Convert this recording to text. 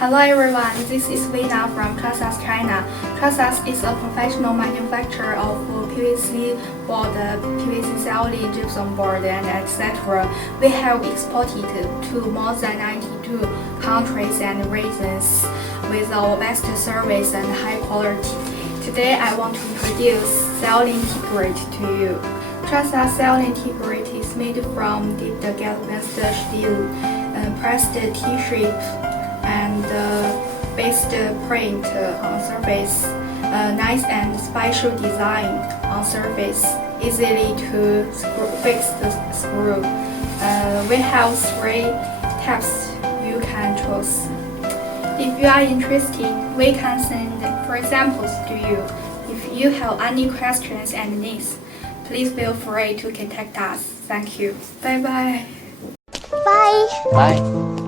Hello everyone, this is Vina from Trusas China. Trusas is a professional manufacturer of PVC board, PVC ceiling, gypsum board, and etc. We have exported to more than 92 countries and regions with our best service and high quality. Today I want to introduce ceiling T-grate to you. Trusas ceiling T-grate is made from dipped galvanized steel, pressed T-shape, and based print on surface, nice and special design on surface, easily to fix the screw. We have 3 types you can choose. If you are interested, we can send 3 samples to you. If you have any questions and needs, please feel free to contact us. Thank you. Bye bye. Bye. Bye.